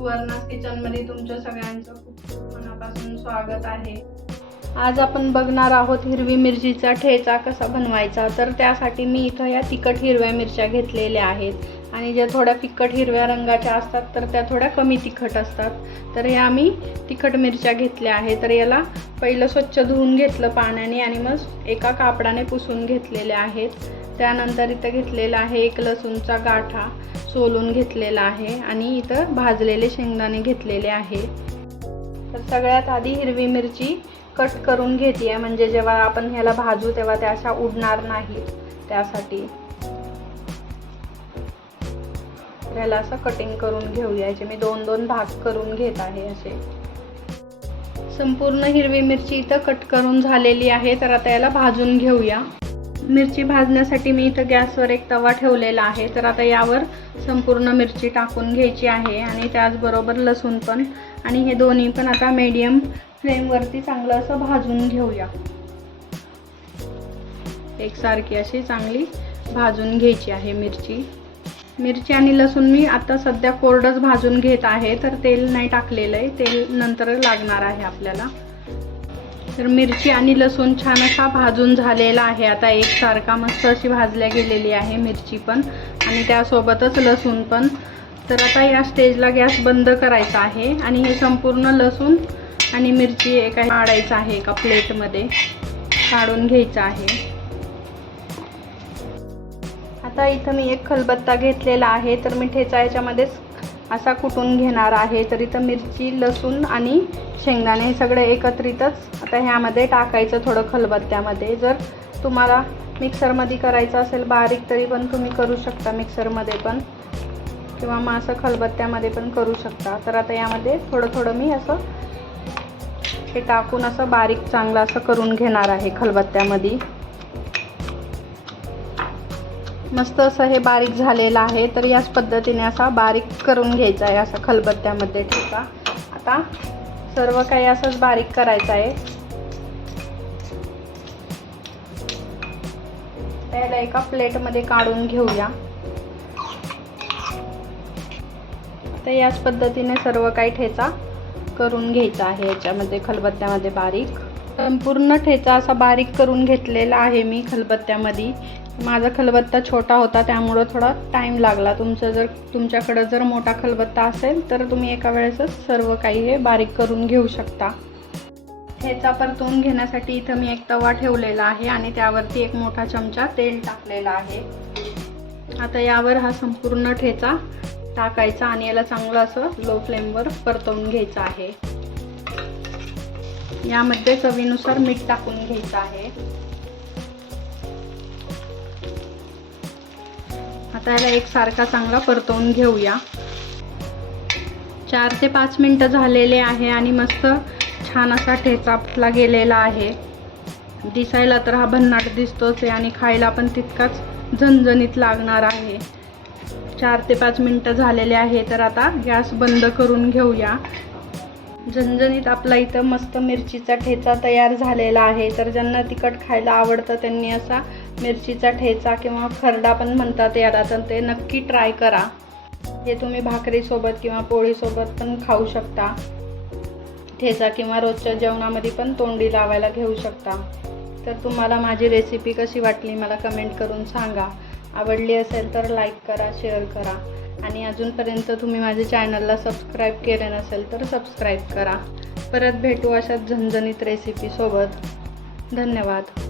सुवर्णास किचनमध्ये तुमच्या सगळ्यांचं खूप मनापासून स्वागत आहे। आज आपण बघणार आहोत हिरवी मिरचीचा ठेचा कसा बनवायचा। तर त्यासाठी मी इथं या तिखट हिरव्या मिरच्या घेतलेल्या आहेत आणि ज्या थोड्या फिक्कट हिरव्या रंगाच्या असतात तर त्या थोड्या कमी तिखट असतात। तर या मी तिखट मिरच्या घेतल्या आहेत। तर याला पहिलं स्वच्छ धुवून घेतलं पाण्याने आणि मग एका कापडाने पुसून घेतलेले आहेत। त्यानंतर इथं घेतलेला आहे एक लसूणचा गाठा सोलून घेतलेला आहे आणि इथं भाजलेले शेंगदाणे घेतलेले आहे। तर सगळ्यात आधी हिरवी मिरची कट करून घेते म्हणजे जेव्हा आपण ह्याला भाजू तेव्हा त्या अशा उडणार नाहीत त्यासाठी ह्याला असं कटिंग करून घेऊया। याचे मी दोन दोन भाग करून घेत आहे। असे संपूर्ण हिरवी मिरची इथं कट करून झालेली आहे। तर आता याला भाजून घेऊया। मिरची भाजण्यासाठी मी इथं गॅसवर एक तवा ठेवलेला आहे। तर आता यावर संपूर्ण मिरची टाकून घ्यायची आहे आणि त्याचबरोबर लसूण पण आणि हे दोन्ही पण आता मीडियम फ्लेमवरती चांगलं असं भाजून घेऊया। एकसारखी अशी चांगली भाजून घ्यायची आहे मिरची आणि लसूण मी आता सध्या कोरडंच भाजून घेत आहे। तर तेल नाही टाकलेलं आहे, तेल नंतर लागणार आहे आपल्याला। तर मिरची आणि लसूण छान असा भाजून झालेला आहे। आता एकसारखा मस्त अशी भाजल्या गेलेली आहे मिरची पण आणि त्यासोबतच लसूण पण। तर आता या स्टेजला गॅस बंद करायचा आहे आणि हे संपूर्ण लसूण आणि मिरची एका काढायचं आहे, एका प्लेटमध्ये काढून घ्यायचं आहे। आता इथं मी एक खलबत्ता घेतलेला आहे। तर मी ठेचा याच्यामध्येच असा कुटून घेणार आहे। तर इथं मिरची लसूण आणि शेंगदाणे हे सगळं एकत्रितच आता ह्यामध्ये टाकायचं थोडं खलबत्त्यामध्ये। जर तुम्हाला मिक्सरमध्ये करायचं असेल बारीक तरी पण तुम्ही करू शकता मिक्सरमध्ये पण किंवा मग असं खलबत्त्यामध्ये पण करू शकता। तर आता यामध्ये थोडं थोडं मी असं हे टाकून असं बारीक चांगलं असं करून घेणार आहे खलबत्त्यामध्ये। मस्त असं हे बारीक झालेलं आहे। तर याच पद्धतीने असा बारीक करून घ्यायचा आहे असा खलबत्त्यामध्ये ठेचा। आता सर्व काही असंच बारीक करायचं आहे। त्याला एका प्लेटमध्ये काढून घेऊया। तर याच पद्धतीने सर्व काही ठेचा करून घ्यायचा आहे याच्यामध्ये खलबत्त्यामध्ये बारीक। संपूर्ण ठेचा असा बारीक करून घेतलेला आहे मी खलबत्त्यामध्ये। माझा खलबत्ता छोटा होता त्यामुळे थोडा टाइम लागला। तुमच्याकडे जर मोठा खलबत्ता असेल तर तुम्ही एका वेळेसच सर्व काही हे बारीक करून घेऊ शकता। ठेचा परतवून घेण्यासाठी इथं मी एक तवा ठेवलेला आहे आणि त्यावरती एक मोठा चमचा तेल टाकलेला आहे। आता यावर हा संपूर्ण ठेचा टाकायचा आणि याला चांगलं असं लो फ्लेमवर परतवून घ्यायचं आहे। यामध्ये चवीनुसार मीठ टाकून घ्यायचं आहे। आता याला एकसारखा चांगला परतवून घेऊया। 4 ते 5 मिनिटं झालेले आहे आणि मस्त छान असा ठेचा आपला गेलेला आहे। दिसायला तर हा भन्नाट दिसतोच आहे आणि खायला पण तितकाच झणझणीत लागणार आहे। 4 ते 5 मिनिटं झालेले आहे। तर आता गॅस बंद करून घेऊया। झणझणीत आपला इथं मस्त मिरचीचा ठेचा तयार झालेला आहे। तर ज्यांना तिखट खायला आवडतं त्यांनी असा मिरचीचा ठेचा किंवा खरडा पण म्हणतात याला, तर ते नक्की ट्राय करा। हे तुम्ही भाकरीसोबत किंवा पोळीसोबत पण खाऊ शकता ठेचा किंवा रोजच्या जेवणामध्ये पण तोंडी लावायला घेऊ शकता। तर तुम्हाला माझी रेसिपी कशी वाटली मला कमेंट करून सांगा। आवडली असेल तर लाईक करा, शेअर करा आणि अजूनपर्यंत तुम्ही माझ्या चॅनलला सबस्क्राईब केले नसेल तर सबस्क्राईब करा। परत भेटू अशाच झणझणीत रेसिपीसोबत। धन्यवाद।